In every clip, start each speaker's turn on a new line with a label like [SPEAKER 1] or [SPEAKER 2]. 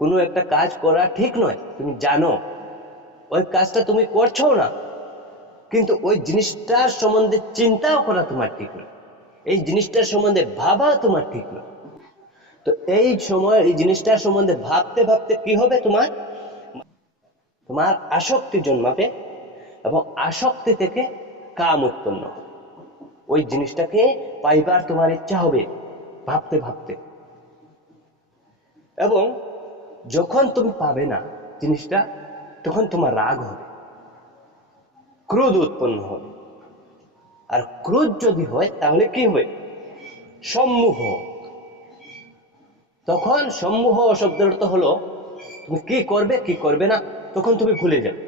[SPEAKER 1] কোনো একটা কাজ করা ঠিক নয় তুমি জানো ওই কাজটা তুমি করছো না কিন্তু ওই জিনিসটার সম্বন্ধে চিন্তাও করা তোমার ঠিক নয় এই জিনিসটার সম্বন্ধে ভাবা তোমার ঠিক নয় তো এই সময় এই জিনিসটার সম্বন্ধে ভাবতে ভাবতে কি হবে তোমার তোমার আসক্তি জন্মাবে এবং আসক্তি থেকে কাম উৎপন্ন ওই জিনিসটাকে পাইবার তোমার ইচ্ছা হবে ভাবতে ভাবতে এবং যখন তুমি পাবে না জিনিসটা তখন তোমার রাগ হবে ক্রোধ উৎপন্ন হবে আর ক্রোধ যদি হয় তাহলে কি হবে সম্মুহ তখন সম্মুহ শব্দের অর্থ হলো তুমি কি করবে কি করবে না তখন তুমি ভুলে যাবে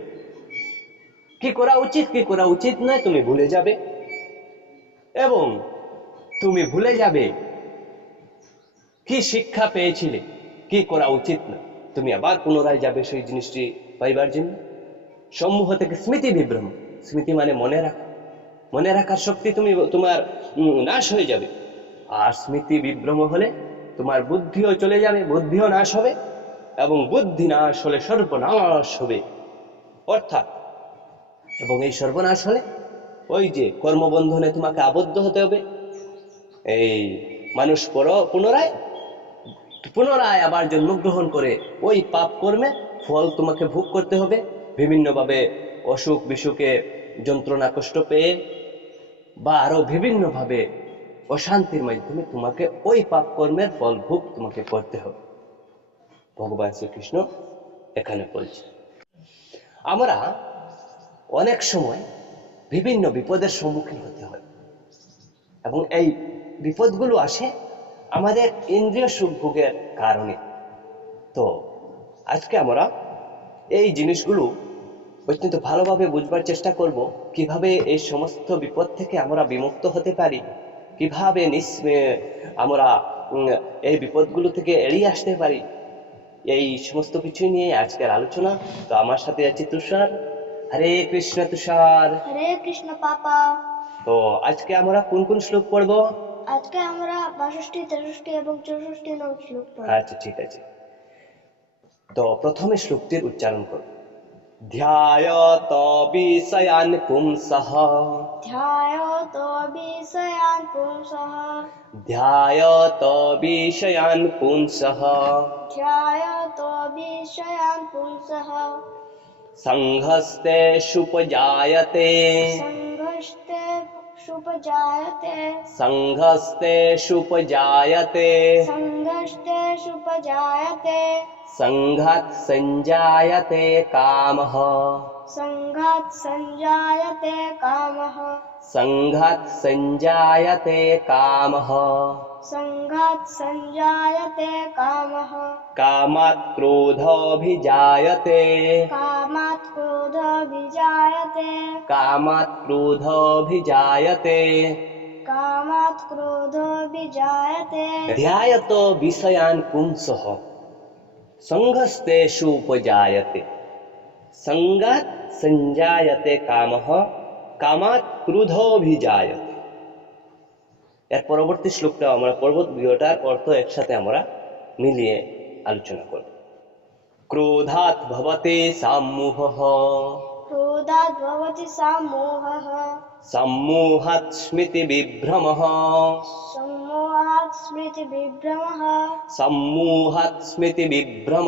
[SPEAKER 1] কি করা উচিত কি করা উচিত নয় তুমি ভুলে যাবে এবং তুমি ভুলে যাবে কি শিক্ষা পেয়েছিলে কি করা উচিত না তুমি আবার পুনরায় যাবে সেই জিনিসটি পাইবার জন্য সমূহ থেকে স্মৃতি বিভ্রম স্মৃতি মানে মনে রাখা মনে রাখার শক্তি তুমি তোমার নাশ হয়ে যাবে আর স্মৃতি বিভ্রম হলে তোমার বুদ্ধিও চলে যাবে বুদ্ধিও নাশ হবে এবং বুদ্ধি নাশ হলে সর্বনাশ হবে অর্থাৎ এবং এই সর্বনাশ হলে ওই যে কর্মবন্ধনে তোমাকে আবদ্ধ হতে হবে এই মানুষ পর পুনরায় পুনরায় আবার জন্মগ্রহণ করে ওই পাপ কর্মে ফল তোমাকে ভোগ করতে হবে বিভিন্নভাবে অসুখ বিসুখে যন্ত্রণা কষ্ট পেয়ে বা আরও বিভিন্নভাবে অশান্তির মাধ্যমে তোমাকে ওই পাপ কর্মের ফল ভোগ তোমাকে করতে হবে ভগবান শ্রীকৃষ্ণ এখানে বলছে আমরা অনেক সময় বিভিন্ন বিপদের সম্মুখীন হতে হয় এবং এই বিপদগুলো আসে আমাদের ইন্দ্রিয় সুখভোগের কারণে তো আজকে আমরা এই জিনিসগুলো অত্যন্ত ভালোভাবে বুঝবার চেষ্টা করব কিভাবে এই সমস্ত বিপদ থেকে আমরা বিমুক্ত হতে পারি কিভাবে নিস আমরা এই বিপদগুলো থেকে এড়িয়ে আসতে পারি এই সমস্ত কিছু নিয়ে আজকের আলোচনা তো আমার সাথে আছে তুষার হরে কৃষ্ণ তুষার
[SPEAKER 2] হরে কৃষ্ণ পাপা
[SPEAKER 1] তো আজকে আমরা কোন কোন শ্লোক পড়বো
[SPEAKER 2] আজকে আমরা বাষষ্টি তেষট্টি এবং চৌষট্টি নং শ্লোক পড়ব
[SPEAKER 1] আচ্ছা ঠিক আছে তো প্রথমে শ্লোকটির উচ্চারণ করব ধ্যায়ত বিষয়ান পুংসহ
[SPEAKER 2] ধ্যায়ত বিষয়ান পুংসহ
[SPEAKER 1] ধ্যায়ত বিষয়ান পুংসহ
[SPEAKER 2] ধ্যায়ত বিষয়ান পুংসহ
[SPEAKER 1] সংহস্তে সুপজায়তে
[SPEAKER 2] সংঘস্তে शुपजायते
[SPEAKER 1] सङ्घस्ते शुपजायते
[SPEAKER 2] सङ्घस्ते शुपजायते
[SPEAKER 1] सङ्घत् सञ्जायते कामः
[SPEAKER 2] सङ्घत् संजायते कामः
[SPEAKER 1] सङ्घत् सञ्जायते कामः
[SPEAKER 2] सङ्घात् सञ्जायते कामः
[SPEAKER 1] कामात् क्रोधोऽभिजायते
[SPEAKER 2] कामात् क्रोधोऽभिजायते
[SPEAKER 1] कामात् क्रोधोऽभिजायते
[SPEAKER 2] कामात् क्रोधोऽभिजायते
[SPEAKER 1] ध्यायतो विषयान् पुंसः सङ्घस्तेषूपजायते सङ्गात् सञ्जायते कामः कामात् क्रोधोऽभिजायते এর পরবর্তী শ্লোকটা আমরা পড়ব দুটার অর্থ একসাথে আমরা মিলিয়ে আলোচনা করব ক্রোধাত ভবতে সাম্মোহ
[SPEAKER 2] ক্রোধাত ভবতে সাম্মোহ
[SPEAKER 1] সাম্মোহাত স্মৃতি বিভ্রম
[SPEAKER 2] সম্মোহাত স্মৃতি বিভ্রম
[SPEAKER 1] সম্মোহাত স্মৃতি বিভ্রম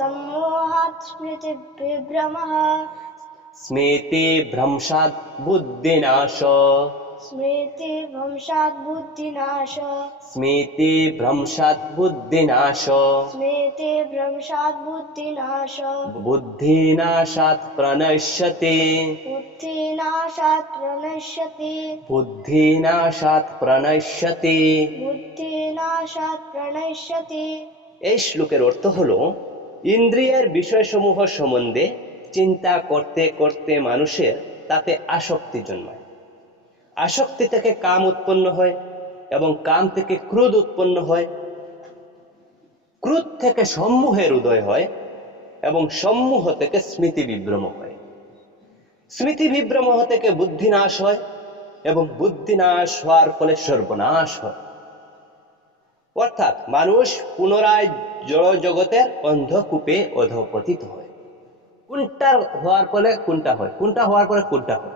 [SPEAKER 2] সম্মোহাত স্মৃতি বিভ্রম
[SPEAKER 1] স্মৃতি ভ্রংশাত বুদ্ধিনাশ
[SPEAKER 2] এই শ্লোকের
[SPEAKER 1] অর্থ হলো ইন্দ্রিয়ের বিষয়সমূহ সম্বন্ধে চিন্তা করতে করতে মানুষের তাতে আসক্তি জন্মায় আসক্তি থেকে কাম উৎপন্ন হয় এবং কাম থেকে ক্রোধ উৎপন্ন হয় ক্রোধ থেকে সম্মুহের উদয় হয় এবং সম্মুহ থেকে স্মৃতি বিভ্রম হয় স্মৃতি বিভ্রম থেকে বুদ্ধি নাশ হয় এবং বুদ্ধি নাশ হওয়ার ফলে সর্বনাশ হয় অর্থাৎ মানুষ পুনরায় জড় জগতের অন্ধকূপে অধপতিত হয় কোনটার হওয়ার ফলে কোনটা হয় কোনটা হওয়ার পরে কোনটা হয়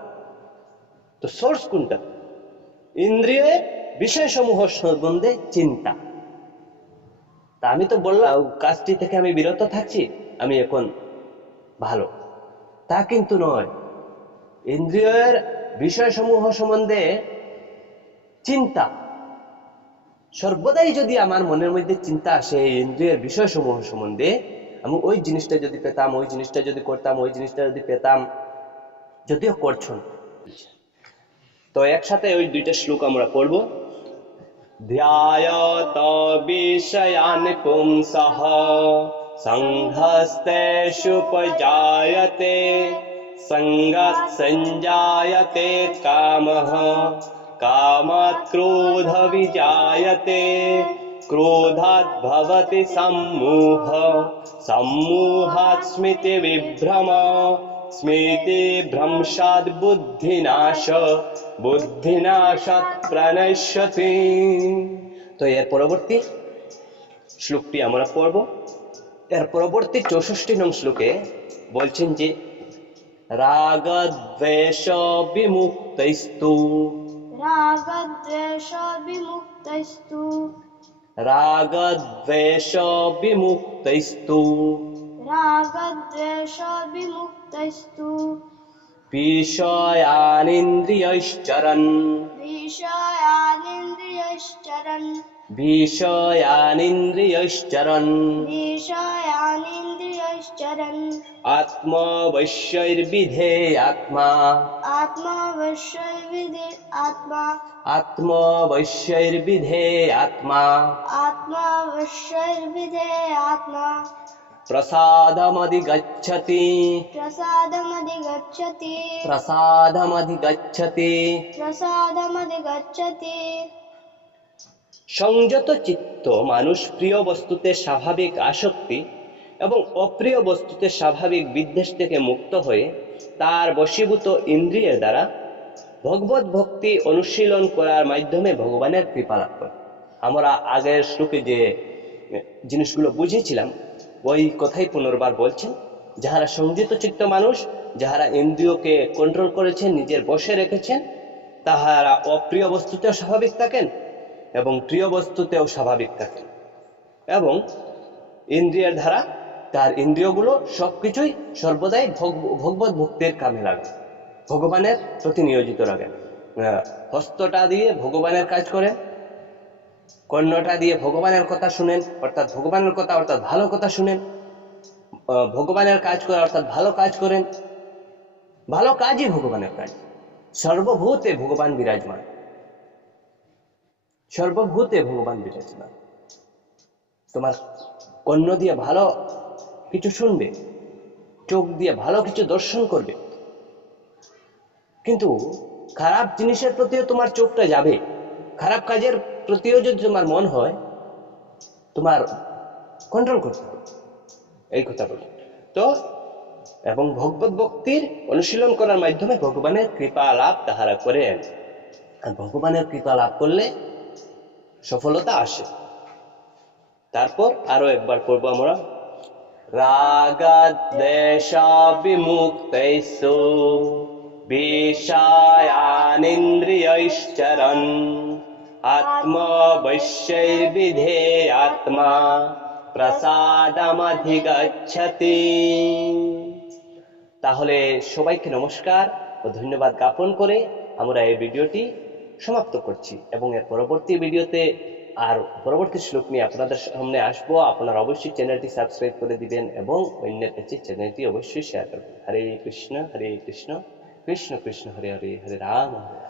[SPEAKER 1] তো সোর্স কোনটা ইন্দ্রিয়ে সমূহ সম্বন্ধে চিন্তা তা আমি তো বললাম কাজটি থেকে আমি বিরত থাকছি আমি এখন ভালো তা কিন্তু নয় ইন্দ্রিয়ের বিষয় সমূহ সম্বন্ধে চিন্তা সর্বদাই যদি আমার মনের মধ্যে চিন্তা আসে ইন্দ্রিয়ের বিষয় সমূহ সম্বন্ধে আমি ওই জিনিসটা যদি পেতাম ওই জিনিসটা যদি করতাম ওই জিনিসটা যদি পেতাম যদিও করছো तु एक द्वि श्लोकम् विषयान् पुंसः सङ्घस्तेषु संगत संजायते कामः कामत क्रोध विजायते क्रोधात् भवति सम्मूह स्मिति स्मृतिविभ्रम স্মৃতি स्मृतिभ्रंशात् বুদ্ধিনাশ বুদ্ধিনাশাদ প্রণশ্যতি তো এর পরবর্তী শ্লোকটি আমরা পড়ব এর পরবর্তী চৌষষ্টি নং শ্লোকে বলছেন যে রাগ দ্বেষ বিমুক্তস্তু
[SPEAKER 2] দ্বেষ বিমুক্তস্তু
[SPEAKER 1] দ্বেষ বিমুক্তস্তু
[SPEAKER 2] নাগদ্রেশ বিমুক্তস্তু
[SPEAKER 1] বিষয়ানিন্দ্রিয়শ্চরণ
[SPEAKER 2] বিষয়ানিন্দ্রিয়শ্চরণ
[SPEAKER 1] বিষয়ানিন্দ্রিয়শ্চরণ
[SPEAKER 2] বিষয়ানিন্দ্রিয়শ্চরণ
[SPEAKER 1] আত্মবশ্যৈর্বিধে আত্মা
[SPEAKER 2] আত্মবশ্যৈর্বিধে আত্মা
[SPEAKER 1] আত্মবশ্যৈর্বিধে আত্মা
[SPEAKER 2] আত্মবশ্যৈর্বিধে আত্মা
[SPEAKER 1] प्रसादमधिगच्छति
[SPEAKER 2] प्रसादमधिगच्छति
[SPEAKER 1] प्रसादमधिगच्छति
[SPEAKER 2] প্রসাদমধিগচ্ছতি
[SPEAKER 1] সংযত চিত্ত মানুষ প্রিয় বস্তুতে স্বাভাবিক আসক্তি এবং অপ্রিয় বস্তুতে স্বাভাবিক বিদ্বেষ থেকে মুক্ত হয়ে তার বশীভূত ইন্দ্রিয়ের দ্বারা ভগবত ভক্তি অনুশীলন করার মাধ্যমে ভগবানের কৃপা লাভ করে আমরা আগের শ্লোকে যে জিনিসগুলো বুঝেছিলাম ওই কথাই পুনর্বার বলছেন যাহারা সংযত চিত্ত মানুষ যাহারা ইন্দ্রিয়কে কন্ট্রোল করেছেন নিজের বসে রেখেছেন তাহারা অপ্রিয় বস্তুতেও স্বাভাবিক থাকেন এবং প্রিয় বস্তুতেও স্বাভাবিক থাকেন এবং ইন্দ্রিয়ের ধারা তার ইন্দ্রিয়গুলো সব কিছুই সর্বদাই ভগবত ভক্তের কামে লাগে ভগবানের প্রতি নিয়োজিত রাখেন হস্তটা দিয়ে ভগবানের কাজ করেন কর্ণটা দিয়ে ভগবানের কথা শুনেন অর্থাৎ ভগবানের কথা অর্থাৎ ভালো কথা শুনেন ভগবানের কাজ করে অর্থাৎ ভালো কাজ করেন ভালো কাজই ভগবানের কাজ সর্বভূতে ভগবান বিরাজমান সর্বভূতে ভগবান বিরাজমান তোমার কন্য দিয়ে ভালো কিছু শুনবে চোখ দিয়ে ভালো কিছু দর্শন করবে কিন্তু খারাপ জিনিসের প্রতিও তোমার চোখটা যাবে খারাপ কাজের প্রতিও যদি তোমার মন হয় তোমার কন্ট্রোল করতে হবে এই কথা বলি তো এবং ভগবত ভক্তির অনুশীলন করার মাধ্যমে ভগবানের কৃপা লাভ তাহারা করে আর ভগবানের কৃপা লাভ করলে সফলতা আসে তারপর আরো একবার পড়বো আমরা রাগাদ্বেষাবিমুক্তৈস্তু বিষয়ানিন্দ্রিয়ৈশ্চরণ आत्मावश्यैर्विधे आत्मा প্রসাদামাধিগচ্ছতি তাহলে সবাইকে নমস্কার ও ধন্যবাদ জ্ঞাপন করে আমরা এই ভিডিওটি সমাপ্ত করছি এবং এর পরবর্তী ভিডিওতে আর পরবর্তী শ্লোক নিয়ে আপনাদের সামনে আসব আপনারা অবশ্যই চ্যানেলটি সাবস্ক্রাইব করে দিবেন এবং অন্যের কাছে চ্যানেলটি অবশ্যই শেয়ার করবেন হরে কৃষ্ণ হরে কৃষ্ণ কৃষ্ণ কৃষ্ণ হরে হরে হরে রাম হরে রাম